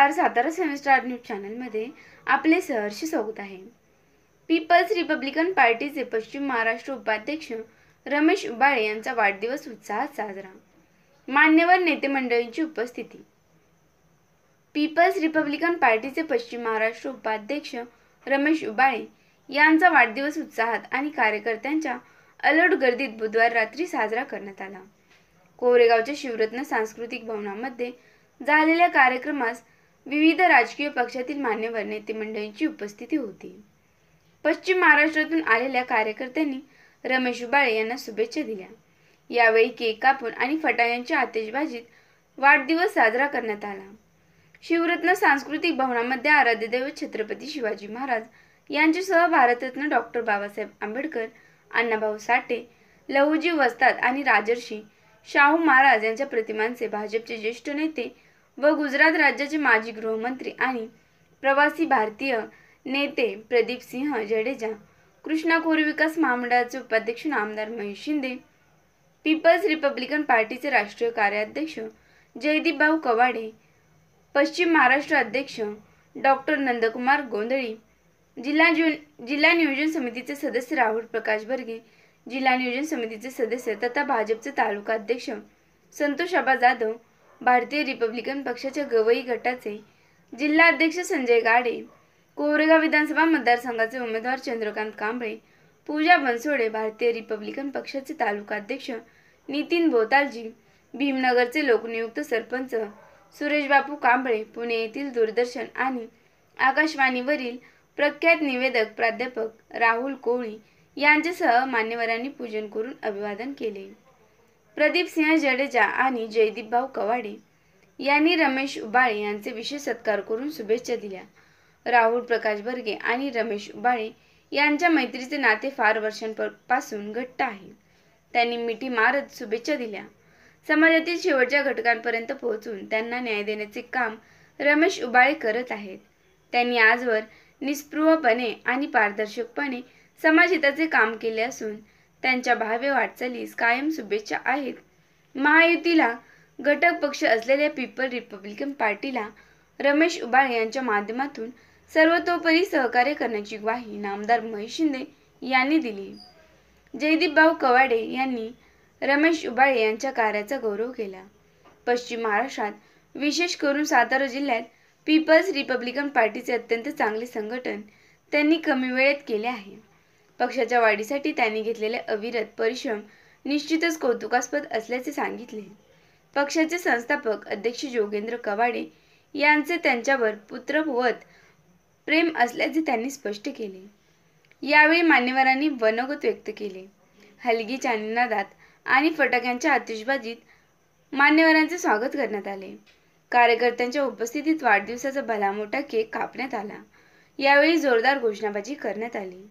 नमस्कार, Satara seven news चॅनलमध्ये आपले सहर्ष स्वागत आहे। पीपल्स रिपब्लिकन पार्टीचे पश्चिम महाराष्ट्र उपाध्यक्ष रमेश उबाळे यांचा वाढदिवस उत्साहात साजरा। मान्यवर नेते मंडळींची उपस्थिती। पीपल्स रिपब्लिकन पार्टीचे पश्चिम महाराष्ट्र उपाध्यक्ष रमेश उबाळे यांचा वाढदिवस उत्साहात आणि कार्यकर्त्यांच्या अलोट गर्दीत बुधवार रात्री साजरा करण्यात आला। कोरेगावच्या शिवरत्न सांस्कृतिक भवनामध्ये झालेल्या कार्यक्रमास विविध राजकीय पक्षातील मान्यवर नेते मंडळींची उपस्थिती होती। पश्चिम महाराष्ट्रातून आलेल्या कार्यकर्त्यांनी रमेश उबाळे यांना शुभेच्छा दिल्या। यावेळी केक कापून आणि फटाक्यांच्या आतिषबाजीत वाढदिवस साजरा करण्यात आला। शिवरत्न सांस्कृतिक भवनामध्ये आराध्य दैवत छत्रपती शिवाजी महाराज यांच्यासह भारतरत्न डॉक्टर बाबासाहेब आंबेडकर, अण्णाभाऊ साठे, लहुजी वस्ताद आणि राजर्षी शाहू महाराज यांच्या प्रतिमांचे भाजपचे ज्येष्ठ नेते व गुजरात राज्याचे माजी गृहमंत्री आणि प्रवासी भारतीय नेते प्रदीप सिंह जडेजा, कृष्णा खोरे विकास महामंडळाचे उपाध्यक्ष आमदार महेश शिंदे, पीपल्स रिपब्लिकन पार्टीचे राष्ट्रीय कार्याध्यक्ष जयदीप भाऊ कवाडे, पश्चिम महाराष्ट्र अध्यक्ष डॉक्टर नंदकुमार गोंधळी, जिल्हा नियोजन समितीचे सदस्य राहुल प्रकाश बर्गे, जिल्हा नियोजन समितीचे सदस्य तथा भाजपचे तालुका अध्यक्ष संतोष आबा जाधव, भारतीय रिपब्लिकन पक्षाच्या गवई गटाचे जिल्हा अध्यक्ष संजय गाडे, कोरेगाव विधानसभा मतदारसंघाचे उमेदवार चंद्रकांत कांबळे, पूजा बनसोडे, भारतीय रिपब्लिकन पक्षाचे तालुका अध्यक्ष नितीन बोतालजी, भीमनगरचे लोकनियुक्त सरपंच सुरेश बापू कांबळे, पुणे येथील दूरदर्शन आणि आकाशवाणीवरील प्रख्यात निवेदक प्राध्यापक राहुल कोळी यांच्यासह मान्यवरांनी पूजन करून अभिवादन केले। प्रदीप सिंह जडेजा आणि जयदीप भाऊ कवाडे यांनी रमेश उबाळे यांचे विशेष सत्कार करून शुभेच्छा दिल्या। राहुल प्रकाश बर्गे आणि रमेश उबाळे यांच्या मैत्रीचे नाते फार वर्षांपासून घट्ट आहे। त्यांनी मिठी मारत शुभेच्छा दिल्या। समाजातील शेवटच्या घटकांपर्यंत पोहोचून त्यांना न्याय देण्याचे काम रमेश उबाळे करत आहेत। त्यांनी आजवर निस्पृहपणे आणि पारदर्शकपणे समाजहिताचे काम केले असून त्यांच्या भावी वाटचालीस कायम शुभेच्छा आहेत। महायुतीला घटक पक्ष असलेल्या पीपल रिपब्लिकन पार्टीला रमेश उबाळे यांच्या माध्यमातून सर्वतोपरी सहकार्य करण्याची ग्वाही नामदार महेश शिंदे यांनी दिली। जयदीप भाऊ कवाडे यांनी रमेश उबाळे यांच्या कार्याचा गौरव केला। पश्चिम महाराष्ट्रात विशेष करून सातारा जिल्ह्यात पीपल्स रिपब्लिकन पार्टीचे अत्यंत चांगले संघटन त्यांनी कमी वेळेत केले आहे। पक्षाच्या वाढीसाठी त्यांनी घेतलेले अविरत परिश्रम निश्चितच कौतुकास्पद असल्याचे सांगितले। पक्षाचे संस्थापक अध्यक्ष जोगेंद्र कवाडे यांचे त्यांच्यावर पुत्रवत प्रेम असल्याचे त्यांनी स्पष्ट केले। यावेळी मान्यवरांनी मनोगत व्यक्त केले। हलगीच्या निनादात आणि फटाक्यांच्या आतिषबाजीत मान्यवरांचे स्वागत करण्यात आले। कार्यकर्त्यांच्या उपस्थितीत वाढदिवसाचा भलामोठा केक कापण्यात आला। यावेळी जोरदार घोषणाबाजी करण्यात आली।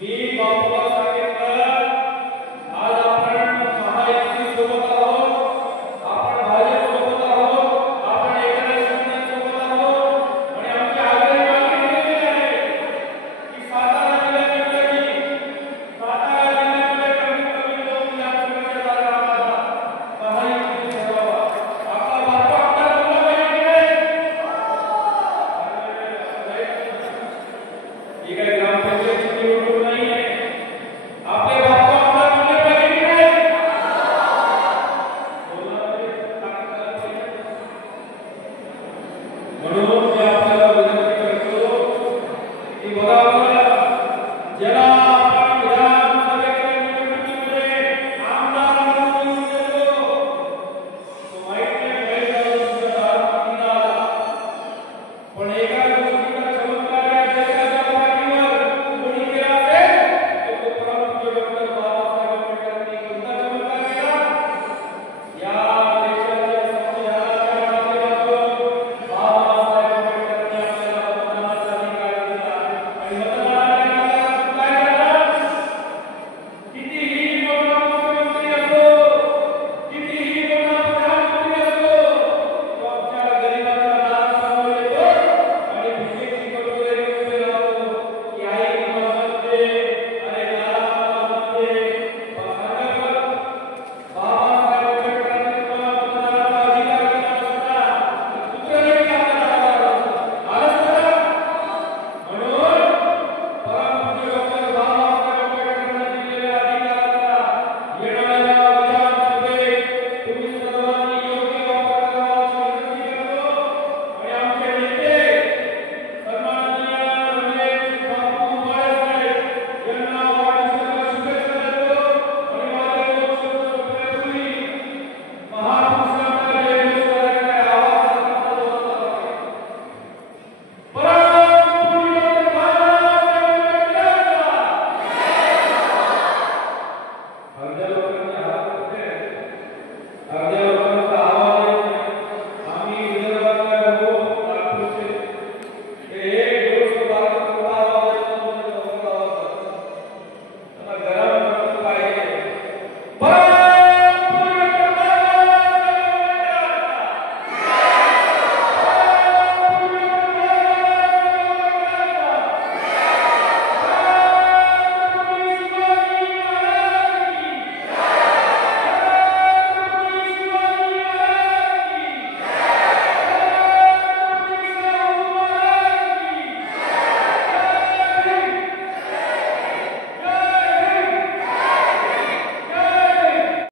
मी बाबा